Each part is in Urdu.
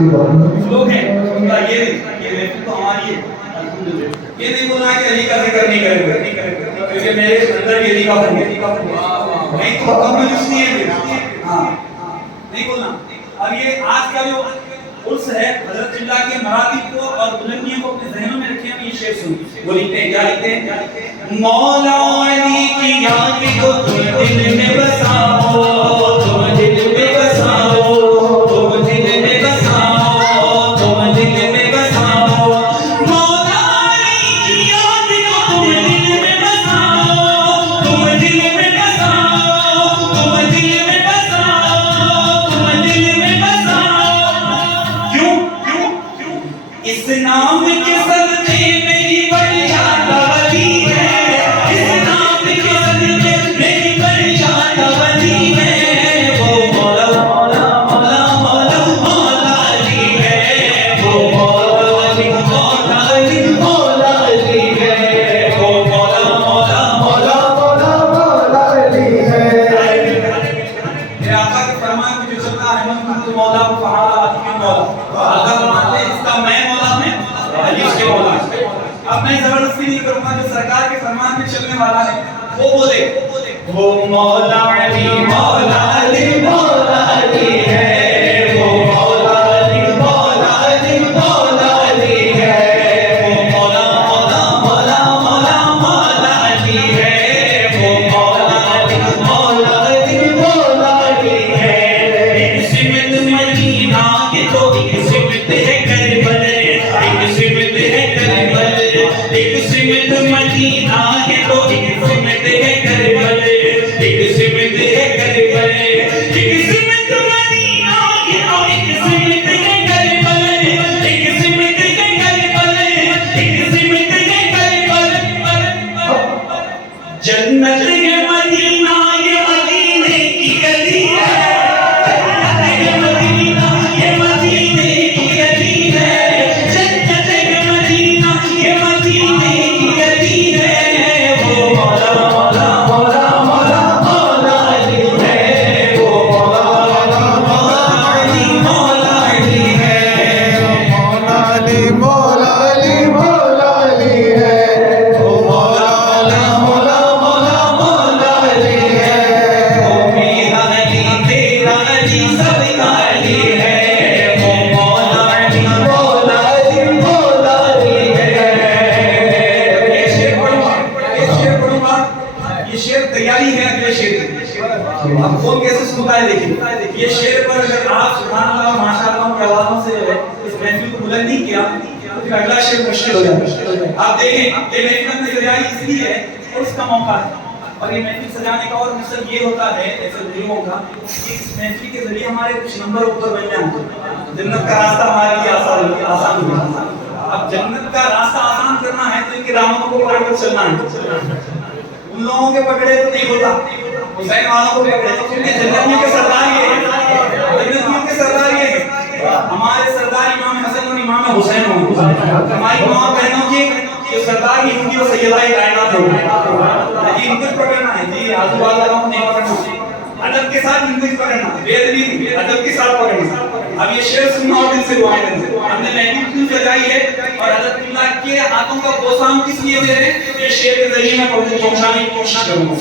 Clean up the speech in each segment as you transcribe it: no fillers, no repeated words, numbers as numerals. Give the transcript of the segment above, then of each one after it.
لوگ ہیں یہ محفل تو ہماری ہے الحمدللہ. یہ نہیں بولنا کہ علی کا ذکر نہیں کریں گے کیونکہ میرے اندر یہ لکھا ہوں نہیں تو کمیونسٹ نہیں ہے. ہاں نہیں بولنا. اب یہ آج کا جو عرس ہے حضرت اللہ کے مراتب کو اور بلندیوں کو اپنے ذہنوں میں رکھیں. یہ شعر سنیں. وہ لکھتے ہیں کیا لکھتے ہیں؟ مولا علی کی یاد کو تم دل میں بساؤ, تم دل میں بساؤ, تم دل میں بساؤ, تم دل میں بساؤ. مولا علی کی یاد کو تم دل میں بساؤ, تم دل میں بساؤ, تم دل میں بساؤ, تم دل میں بساؤ. کیوں اس نام کے صدقے میری بڑی یاد آتی ہے, اس نام کے صدقے میری بڑی یاد آتی ہے. وہ مولا مولا مولا مولا مولا علی ہے, وہ مولا علی مولا علی مولا علی ہے, وہ مولا مولا مولا مولا مولا علی ہے. میرے آقا کے فرمان میں جو چلتا ہے من تو مولا فعال علی مولا. آقا فرماتے ہیں اس کا میں مولا ہوں, علی اس کے مولا ہے. اب میں زبردستی نہیں کروں گا, جو سرکار کے فرمان میں چلنے والا ہے وہ بولے وہ مولا علی مولا علی مولا علی ہے, وہ مولا علی مولا علی مولا علی ہے, وہ مولا مولا مولا مولا مولا علی ہے, وہ مولا علی مولا علی مولا علی ہے. ایک سمت مدینہ کی تو ایک سمت ہے کربل, ایک سمت ہے کربل, ایک سمت مدینہ کے تو ایک سمت ہے کربل, ایک سمت ہے کربل, ایک سمت مدینہ کے تو ایک سمت ہے کربل, ایک سمت ہے کربل, ایک سمت ہے کربل. جنت ہے مدینہ یہ مدینے کی گلی ہے, جنت ہے مدینہ یہ مدینے کی گلی ہے, جنت ہے مدینہ یہ مدینے کی گلی ہے. وہ مولا مولا مولا مولا مولا علی ہے, وہ مولا مولا علی مولا علی ہے, مولا علی مولا علی مولا علی ہے, وہ مولا مولا مولا مولا علی ہے. وہ میرا علی تیرا علی سب کا علی ہے, وہ مولا علی مولا علی مولا علی ہے. یہ شعر پڑھوں گا, یہ شعر پڑھوں گا, یہ شعر تیاری ہے اگلے شعر کی. اب کون کیسے سنتا ہے دیکھیں. یہ شعر پر اگر آپ سبحان اللہ ماشاءاللہ کے آوازوں سے اس محفل کو بلند نہیں کیا تو پھر اگلا شعر مشکل ہو جاتا ہے. آپ دیکھیں یہ محفل میں تیاری اس لیے ہے اور اس کا موقع ہے, اور یہ محفل سجانے کا اور مقصد یہ ہوتا ہے ایسے بزرگوں کا کہ اس محفل کے ذریعے ہمارے کچھ نمبر اوپر بن جائیں, جنت کا راستہ ہمارے لیے آسان ہو جائے. اب جنت کا راستہ آسان کرنا ہے تو ان کے دامنوں کو پکڑ کر چلنا ہے. ان لوگوں کے پکڑے تو نہیں ہوتا, حسین والوں کو پکڑے تو کیونکہ جنتیوں کے سردار یہ ہیں, جنتیوں کے سردار یہ ہیں. ہمارے سردار امام حسن اور امام حسین ہوں, ہماری ماں بہنوں کی جو سردار یہودی اور سیدہ کائنات ہوں. جی ان کو پکڑنا ہے, جی آزو باز والوں کو نہیں پکڑنا, ادب کے ساتھ ان کو پکڑنا, بے ادبی ادب کے ساتھ پکڑنا. اب یہ شعر سننا اور دل سے دعائیں کرنا. ہم نے محفل کیوں سجائی ہے اور حضرت اللہ کے ہاتھوں کا بوسہ ہم کس لیے دے رہے ہیں, یہ شعر کے ذریعے میں پہنچانے کی کوشش کروں گا.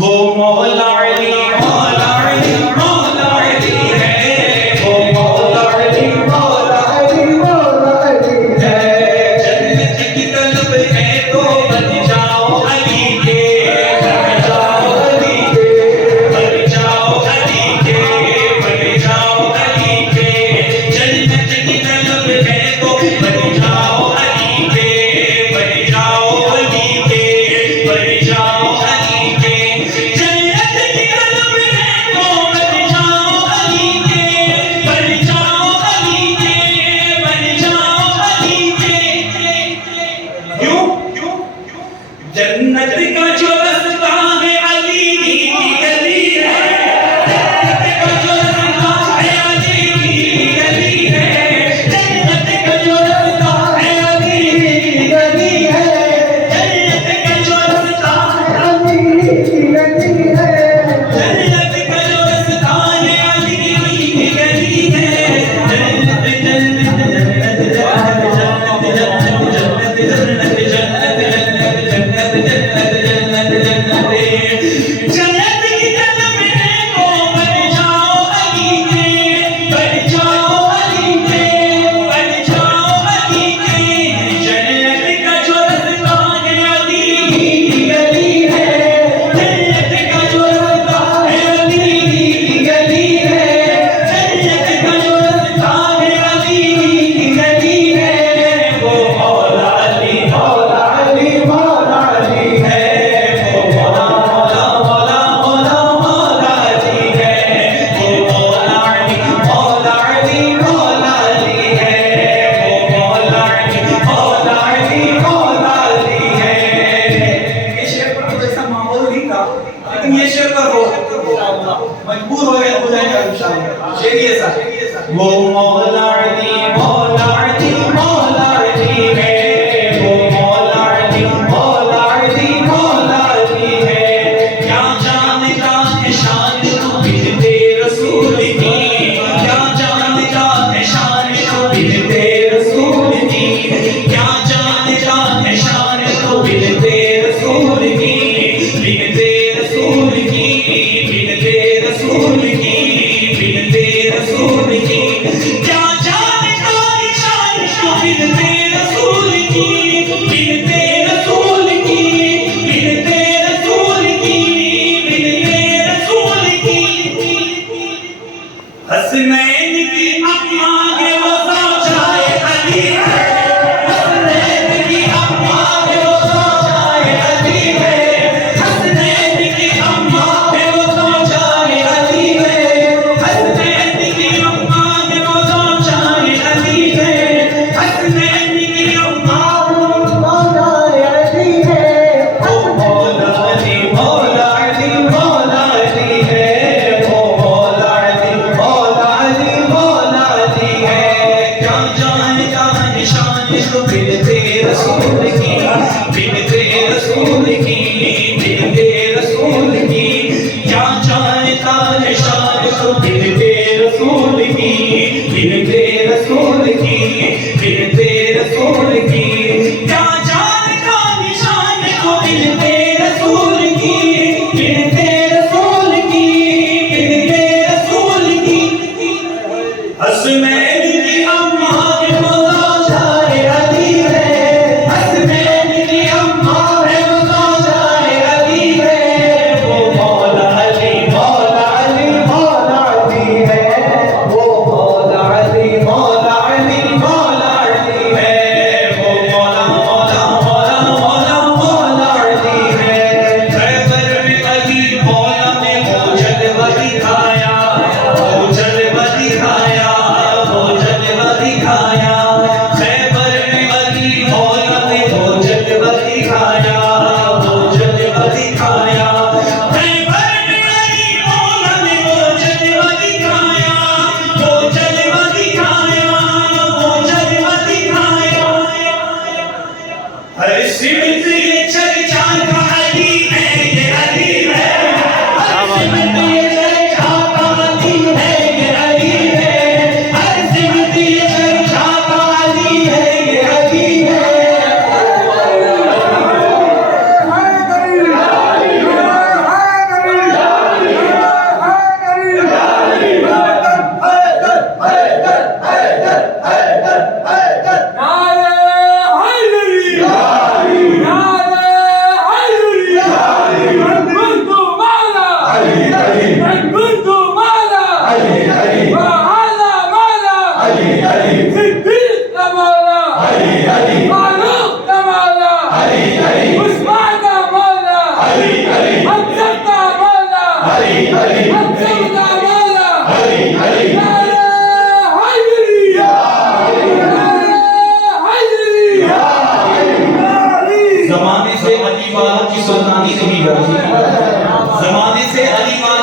وہ مولا علی مولا علی مولا علی ہے, وہ مولا علی مولا علی مولا علی ہے. جنت کی طلب ہے تو بن جاؤ علی کے, بن جاؤ علی کے, بن جاؤ علی کے, بن جاؤ علی کے. جنت کی طلب ہے تو بن جاؤ علی کے, بن جاؤ علی کے, بن جاؤ علی کے. جنت کی طلب ہے تو بن وہ مولا علی مولا علی مولا علی ہے، وہ مولا علی مولا علی مولا علی ہے، کیا جانتا ہے شان تو بنتے رسول کی، کیا جانتا ہے شان تو بنتے رسول کی، کیا جانتا ہے شان تو بنتے رسول کی، بنتے رسول کی، بنتے رسول کی، بنتے رسول کی، کیا جانتا ہے شان تو بنتے رسول کی، بنتے رسول کی، بنتے رسول کی، بنتے رسول کی، حسنین کی اماں کے وفا جائے علی ہے، حسنین کی اماں کے وفا جائے علی ہے، حسنین کی اماں کے وفا جائے علی ہے، حسنین کی اماں کے وفا جائے علی ہے، حسنین کی اماں وہ مولا علی مولا علی مولا علی ہے، وہ مولا علی مولا علی مولا علی ہے، کیا جانتا ہے شان تو بنتے رسول کی، بنتے رسول کی، بنتے رسول کی، کیا جانتا ہے شان تو بنتے رسول کی، بنتے رسول کی، بنتے رسول کی، کیا جانتا ہے شان تو بنتے رسول کی، بنتے رسول کی، بنتے رسول کی، حسنین کی اماں کے وفا جائے علی ہے، حسنین کی اماں کے وفا جائے علی ہے، وہ مولا علی مولا علی مولا علی ہے، وہ مولا علی مولا علی مولا علی ہے، وہ مولا مولا مولا مولا مولا علی ہے، خیبر میں علی مولا نے وہ جلوہ دکھایا، وہ جلوہ دکھایا، وہ جلوہ دکھایا، خیبر میں علی مولا نے وہ جلوہ دکھایا، وہ جلوہ دکھایا، خیبر میں علی مولا نے وہ جلوہ دکھایا، وہ جلوہ دکھایا، وہ جلوہ دکھایا، ہر سمت یہ چرچا کا علی ہے، یہ علی ہے، ہر سمت یہ چرچا کا علی ہے، یہ علی ہے، ہر سمت یہ چرچا کا علی ہے، یہ علی ہے، زمانے سے علی والوں کی سلطانی نہیں ہوتی، زمانے سے علی والوں